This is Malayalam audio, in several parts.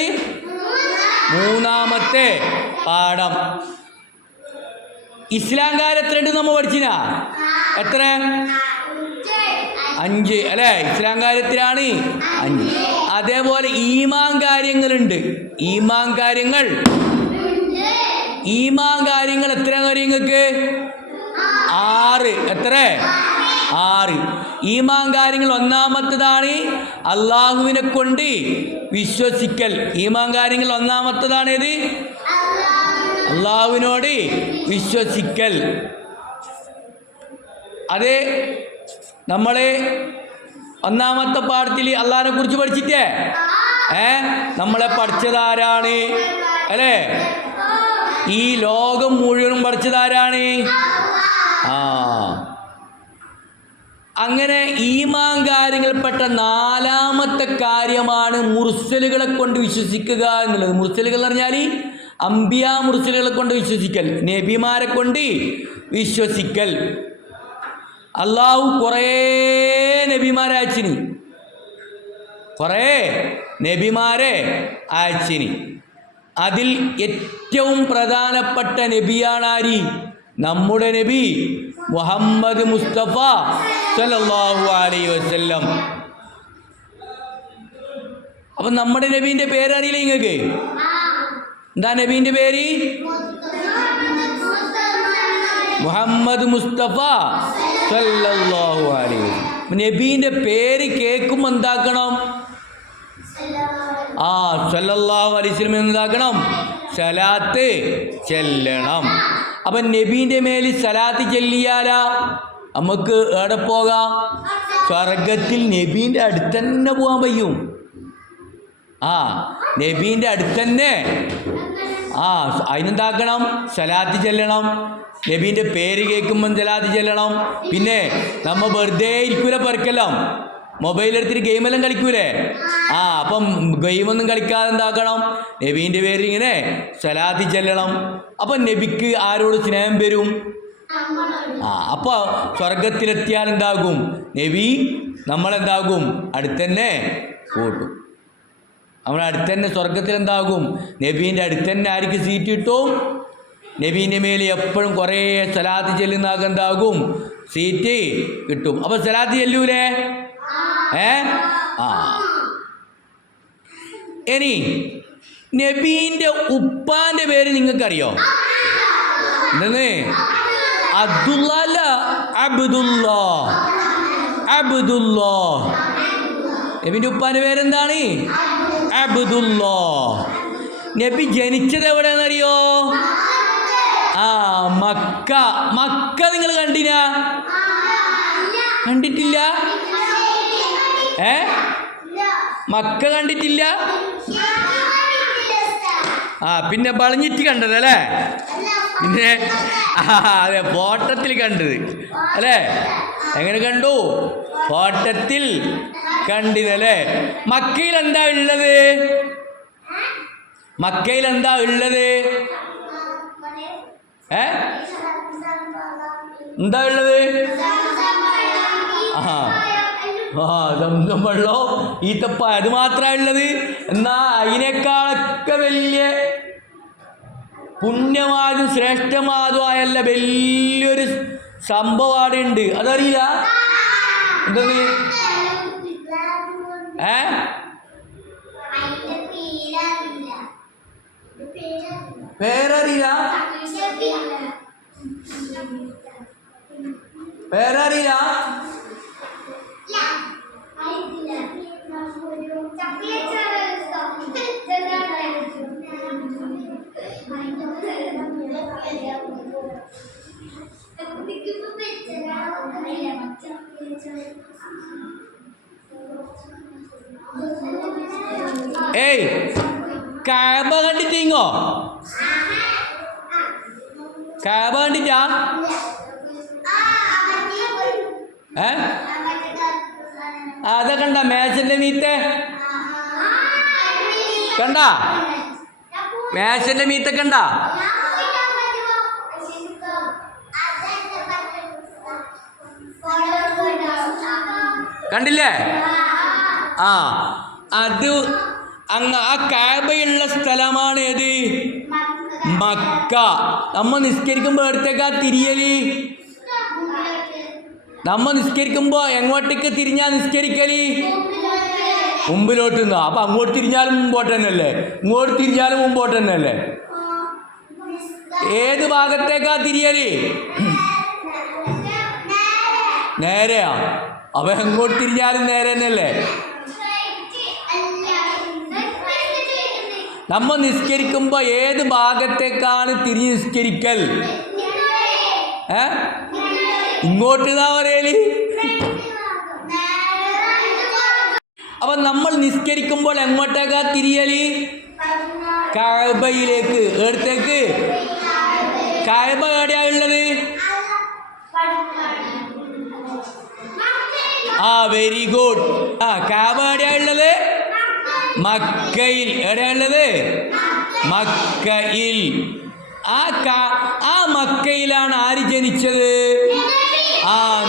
ഏത്? മൂന്നാമത്തെ പാഠം. ഇസ്ലാം കാലം എത്രയുണ്ട് നമ്മൾ പഠിച്ചിനാ? എത്ര? 5 അല്ലേ? ഇസ്ലാം കാര്യത്തിലാണ് 5. അതേപോലെ ഈമാൻ കാര്യങ്ങളുണ്ട്. ഈമാൻ കാര്യങ്ങൾ എത്രയാന്ന് പറയും നിങ്ങൾക്ക്? 6. എത്ര? 6. ഈമാൻ കാര്യങ്ങൾ ഒന്നാമത്തതാണ് അള്ളാഹുവിനെ കൊണ്ട് വിശ്വസിക്കൽ. ഈമാൻ കാര്യങ്ങൾ ഒന്നാമത്തതാണ് ഏത്? അള്ളാഹുവിനോട് വിശ്വസിക്കൽ. അത് നമ്മള് ഒന്നാമത്തെ പാഠത്തിൽ അള്ളാഹിനെ കുറിച്ച് പഠിച്ചിട്ടേ നമ്മളെ പഠിച്ചതാരാണ്? അല്ലേ? ഈ ലോകം മുഴുവനും പഠിച്ചതാരാണ്? അങ്ങനെ ഈമാൻ കാര്യങ്ങൾപ്പെട്ട 4ാമത്തെ കാര്യമാണ് മുർസലുകളെ കൊണ്ട് വിശ്വസിക്കുക എന്നുള്ളത്. മുർസലുകൾ എന്ന് പറഞ്ഞാൽ അംബിയാ മുർസലുകളെ കൊണ്ട് വിശ്വസിക്കൽ, നബിമാരെ കൊണ്ട് വിശ്വസിക്കൽ. അള്ളാഹു കുറേ നബിമാരെ അയച്ചിനി, അതിൽ ഏറ്റവും പ്രധാനപ്പെട്ട നബിയാണ് ആര്? നമ്മുടെ നബി മുഹമ്മദ് മുസ്തഫ സല്ലല്ലാഹു അലൈഹി വസല്ലം. അപ്പം നമ്മുടെ നബീൻ്റെ പേരറിയില്ല നിങ്ങൾക്ക്? എന്താ നബീൻ്റെ പേര്? മുഹമ്മദ് മുസ്തഫ സല്ലല്ലാഹു അലൈഹി വസല്ലം. നബീൻ്റെ പേര് കേൾക്കുമ്പോൾ എന്താക്കണം? സല്ലല്ലാഹു അലൈഹി വസല്ലം എന്താക്കണം? സലാത്ത് ചെല്ലണം. അപ്പം നബീൻ്റെ മേൽ സലാത്ത് ചെല്ലിയാലാ നമുക്ക് എവിടെ പോകാം? സ്വർഗത്തിൽ നബീൻ്റെ അടുത്ത് തന്നെ പോകാൻ പറ്റും. നബീൻ്റെ അടുത്ത് തന്നെ അതിനെന്താക്കണം? സലാത്ത് ചെല്ലണം. നബീൻ്റെ പേര് കേൾക്കുമ്പം സലാത്ത് ചെല്ലണം. പിന്നെ നമ്മൾ വെറുതെ ഇരിക്കൂല, പെറുക്കെല്ലാം മൊബൈലെടുത്തിട്ട് ഗെയിമെല്ലാം കളിക്കൂലേ? അപ്പം ഗെയിമൊന്നും കളിക്കാതെ എന്താക്കണം? നബീൻ്റെ പേര് ഇങ്ങനെ സലാത്ത് ചെല്ലണം. അപ്പം നബിക്ക് ആരോട് സ്നേഹം വരും? അപ്പോൾ സ്വർഗത്തിലെത്തിയാൽ എന്താകും? നബി നമ്മളെന്താകും? അടുത്തന്നെ കൂട്ടും. നമ്മുടെ അടുത്തന്നെ സ്വർഗത്തിൽ എന്താകും? നബീൻ്റെ അടുത്തന്നെ ആർക്ക് സീറ്റ് കിട്ടും? നബീൻ്റെ മേൽ എപ്പോഴും കുറേ സലാത്ത് ചെല്ലുന്നാകെ എന്താകും? സീറ്റ് കിട്ടും. അപ്പോൾ സലാത്ത് ചെല്ലൂലേ? ഇനി നബീൻ്റെ ഉപ്പാൻ്റെ പേര് നിങ്ങൾക്കറിയോ? എന്തെന്ന്? അബ്ദുള്ള അല്ല, അബ്ദുല്ലാ. നബീൻ്റെ ഉപ്പാൻ്റെ പേരെന്താണ്? അബ്ദുല്ലാ. നബി ജനിച്ചത് എവിടെയാണെന്നറിയോ? മക്ക നിങ്ങൾ കണ്ടിനാ? കണ്ടിട്ടില്ല? മക്ക കണ്ടിട്ടില്ല? പിന്നെ വളഞ്ഞിട്ട് കണ്ടതല്ലേ? പിന്നെ അതെ, ഫോട്ടത്തിൽ കണ്ടത് അല്ലേ? എങ്ങനെ കണ്ടു? ഫോട്ടത്തിൽ കണ്ടിതല്ലേ? മക്കയിൽ എന്താ ഉള്ളത്? എന്താ ഉള്ളത്? സംസം വെള്ളം, ഈത്തപ്പ, അത് മാത്രമാണ് ഉള്ളത്. എന്നാ അതിനേക്കാളൊക്കെ വലിയ പുണ്യമാതും ശ്രേഷ്ഠമാതുമായല്ല വലിയൊരു സംഭവം അവിടെ ഉണ്ട്. അതറിയില്ല? എന്തെന്ന്? പേരറിയില്ല? ഏയ്, കഅബ കണ്ടിട്ടിങ്ങോ? കഅബ കണ്ടിട്ടാ? അതൊക്കെ കണ്ട? മേശന്റെ മീത്തെ കണ്ട? മേശന്റെ മീത്തൊക്കെ കണ്ട? കണ്ടില്ലേ? ആ കഅബയുള്ള സ്ഥലമാണ് ഏത്? മക്ക. നമ്മ നിസ്കരിക്കുമ്പോൾ എടുത്തേക്കാ തിരിയല്? നമ്മ നിസ്കരിക്കുമ്പോൾ എങ്ങോട്ടേക്ക് തിരിഞ്ഞാ നിസ്കരിക്കല്? മുമ്പിലോട്ട് നിന്നോ? അപ്പൊ അങ്ങോട്ട് തിരിഞ്ഞാലും മുമ്പോട്ട് തന്നെയല്ലേ, ഇങ്ങോട്ട് തിരിഞ്ഞാലും മുമ്പോട്ട് തന്നെയല്ലേ? ഏത് ഭാഗത്തേക്കാ തിരിയല്? നേരെയാ. അപ്പൊ എങ്ങോട്ട് തിരിഞ്ഞാലും നേരെ തന്നെയല്ലേ? നമ്മ നിസ്കരിക്കുമ്പോ ഏത് ഭാഗത്തേക്കാണ് തിരിഞ്ഞ് നിസ്കരിക്കൽ? ഇങ്ങോട്ട് ഇതാ പറയല്. അപ്പൊ നമ്മൾ നിസ്കരിക്കുമ്പോൾ എങ്ങോട്ടേക്കാ തിരിയല്? കഅബയിലേക്ക്. എടുത്തേക്ക്. കഅബ എവിടെയാ ഉള്ളത്? Very good. കഅബ എവിടെയാ ഉള്ളത്? മക്കയിൽ. എവിടെയാ ഉള്ളത്? മക്കയിൽ. ആ മക്കയിലാണ് ആര് ജനിച്ചത്?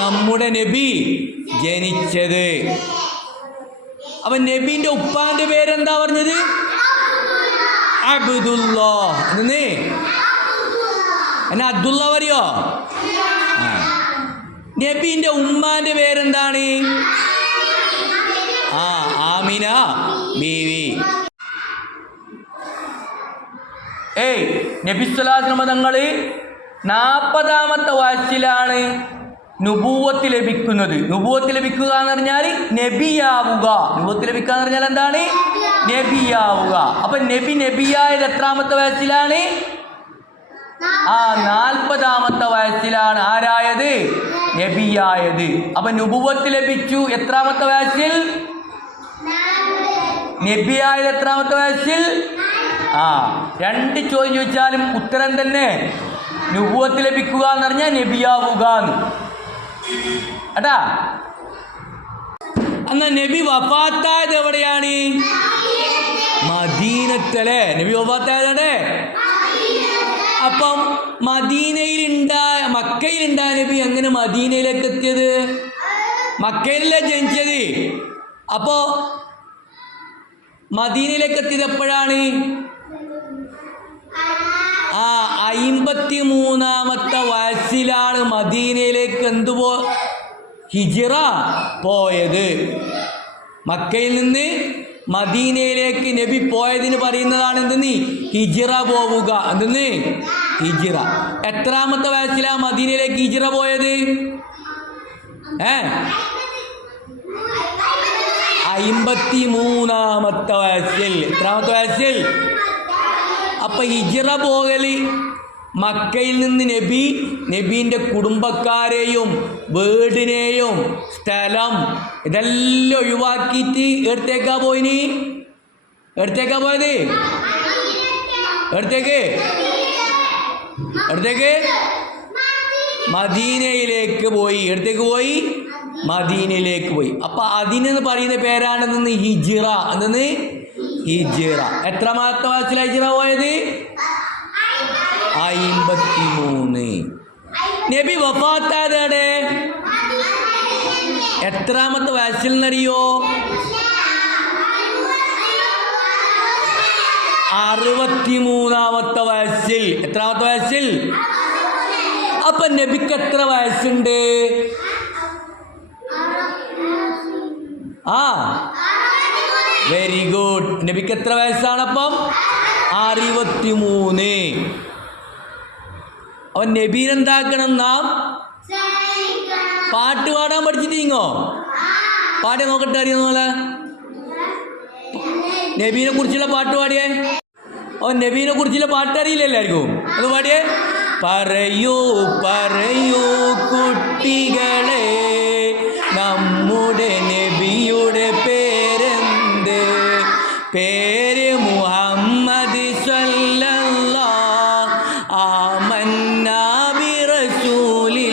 നമ്മുടെ നബി ജനിച്ചത്. അപ്പൊ നബീന്റെ ഉപ്പാന്റെ പേരെന്താ പറഞ്ഞത്? അബ്ദുല്ലാ. എന്നാ അബ്ദുള്ള പറയോ? നബീന്റെ ഉമ്മാന്റെ പേരെന്താണ്? ആമിന ബീവി. നബി സ്വല്ലല്ലാഹു അലൈഹി വസല്ലം തങ്ങള് 40-ാമത്തെ വയസ്സിലാണ് നുബൂവത്ത് ലഭിക്കുന്നത്. നുബൂവത്ത് ലഭിക്കുക എന്ന് പറഞ്ഞാൽ നബിയാവുക. നുബൂവത്ത് ലഭിക്കുക എന്ന് പറഞ്ഞാൽ എന്താണ്? നബിയാവുക. അപ്പൊ നബിയായത് എത്രാമത്തെ വയസ്സിലാണ്? 40-ാമത്തെ വയസ്സിലാണ് ആരായത്? നബിയായത്. അപ്പൊ നുബൂവത്ത് ലഭിച്ചു എത്രാമത്തെ വയസ്സിൽ? നബിയായത് എത്രാമത്തെ വയസ്സിൽ? രണ്ട് ചോദ്യം ചോദിച്ചാലും ഉത്തരം തന്നെ. നുബൂവത്ത് ലഭിക്കുക എന്ന് പറഞ്ഞാൽ നബിയാവുക. അതാ. എന്നാ നബി വഫാത്തായത് എവിടെയാണ്? മദീനത്തല്ലേ നബി വഫാത്തായത്? അപ്പം മക്കയിലുണ്ടായ നബി എങ്ങനെ മദീനയിലേക്ക് എത്തിയത്? മക്കയിലല്ലേ ജനിച്ചത്. അപ്പോ മദീനയിലേക്ക് എത്തിയത് എപ്പോഴാണ്? 53-ാമത്തെ വയസ്സിലാണ് മദീനയിലേക്ക് ഹിജ്റ പോയത്. മക്കയിൽ നിന്ന് മദീനയിലേക്ക് നബി പോയതിന് പറയുന്നതാണ് എന്തെന്ന്? ഹിജ്റ പോവുക. എന്തെന്ന്? ഹിജ്റ. എത്രാമത്തെ വയസ്സിലാണ് മദീനയിലേക്ക് ഹിജ്റ പോയത്? 53-ാമത്തെ വയസ്സിൽ. എത്രാമത്തെ വയസ്സിൽ? അപ്പൊ ഹിജ്റ പോകല് മക്കയിൽ നിന്ന് നബീന്റെ കുടുംബക്കാരെയും വീടിനെയും സ്ഥലം ഇതെല്ലാം ഒഴിവാക്കിയിട്ട് എടുത്തേക്കാ പോയിനി? എടുത്തേക്കാ പോയത്? എടുത്തേക്ക് മദീനയിലേക്ക് പോയി. എടുത്തേക്ക് പോയി? മദീനയിലേക്ക് പോയി. അപ്പൊ അതിനെന്ന് പറയുന്ന പേരാണെന്ന് ഹിജ്റ. എന്തെന്ന്? ഹിജ്റ. എത്രാമത്തെ വയസ്സിലാണ് ഹിജ്റ പോയത്? 53. നബി വഫാത്താതെ എത്രാമത്തെ വയസ്സിൽ എന്നറിയോ? 63-ാമത്തെ വയസ്സിൽ. എത്രാമത്തെ വയസ്സിൽ? അപ്പൊ നബിക്ക് എത്ര വയസ്സുണ്ട്? Very good. നബിക്ക് എത്ര വയസ്സാണ് അപ്പം? 63. അവൻ നബീനെന്താക്കണം? നാം പാട്ട് പാടാൻ പഠിച്ചിട്ടിങ്ങോ? പാടി നോക്കട്ടെ, അറിയുന്ന പോലെ നബീനെ കുറിച്ചുള്ള പാട്ട് പാടിയേ. അവൻ നബീനെ കുറിച്ചുള്ള പാട്ട് അറിയില്ല എല്ലാവർക്കും? അത് പാടിയേ. പറയൂ പറയൂ കുട്ടികളെ, നമ്മുടെ നബിയുടെ പേരെന്ത്? പേര് മുഹമ്മദ് സ്വല്ലല്ലാഹ് ആമന്നാ ബിറസൂലില്ലാഹ്.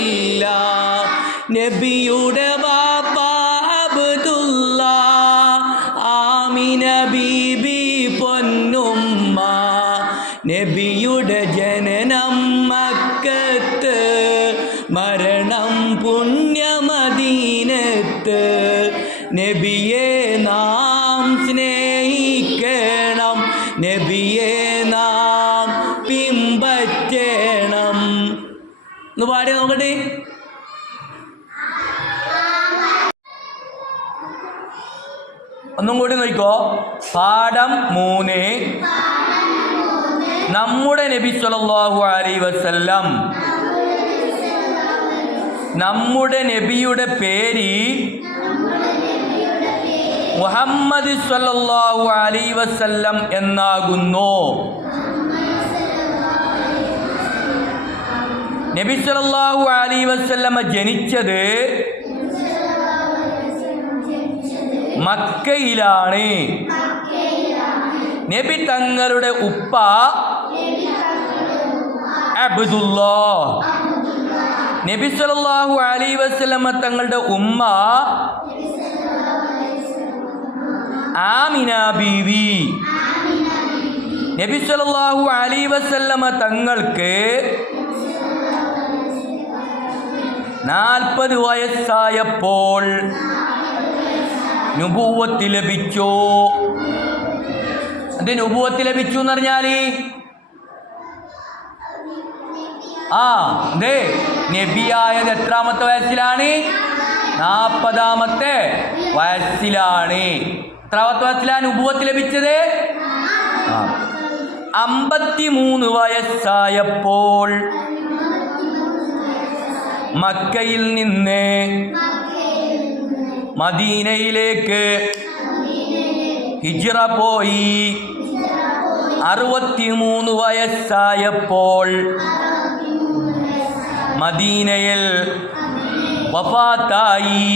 നബിയുടെ ബാപ്പ അബ്ദുള്ള, ആമിന ബീബി പൊന്നുമ്മ. നബിയുടെ ജനനം മക്കത്ത്, മരണം പുണ്യമദീനത്ത്. നബിയെ നാം സ്നേഹിക്കണം, നബിയെ നാം പിമ്പറ്റേണം. ഒന്ന് പാടിയ നോക്കട്ടെ. ഒന്നും കൂടി നോക്കിക്കോ. പാഠം 3. നമ്മുടെ നബി സല്ലല്ലാഹു അലൈഹി വസല്ലം, നമ്മുടെ നബിയുടെ പേര് മുഹമ്മദ് സല്ലല്ലാഹു അലൈഹി വസല്ലം എന്നാകുന്നു. നബി സല്ലല്ലാഹു അലൈഹി വസല്ലം ജനിച്ചത് മക്കയിലാണ്. നബി തങ്ങളുടെ ഉപ്പ അബ്ദുല്ലാഹ്, നബി സല്ലല്ലാഹു അലൈഹി വസല്ലം തങ്ങളുടെ ഉമ്മ ആമിന ബീവി. നബി സല്ലല്ലാഹു അലൈഹി വസല്ലം തങ്ങൾക്ക് 40 വയസ്സായപ്പോൾ നുബുവത്ത് ലഭിച്ചു. അത് നുബുവത്ത് ലഭിച്ചു എന്ന് പറഞ്ഞാൽ അതെ, നബിയായത് എത്രാമത്തെ വയസ്സിലാണ്? 40ാമത്തെ വയസ്സിലാണ്. എത്രാമത്തെ വയസ്സിലാണ് നുബുവത്ത് ലഭിച്ചത്? 53 വയസ്സായപ്പോൾ മക്കയിൽ നിന്ന് മദീനയിലേക്ക് ഹിജ്റ പോയി. 63 വയസ്സായപ്പോൾ മദീനയിൽ വഫാത്തായി.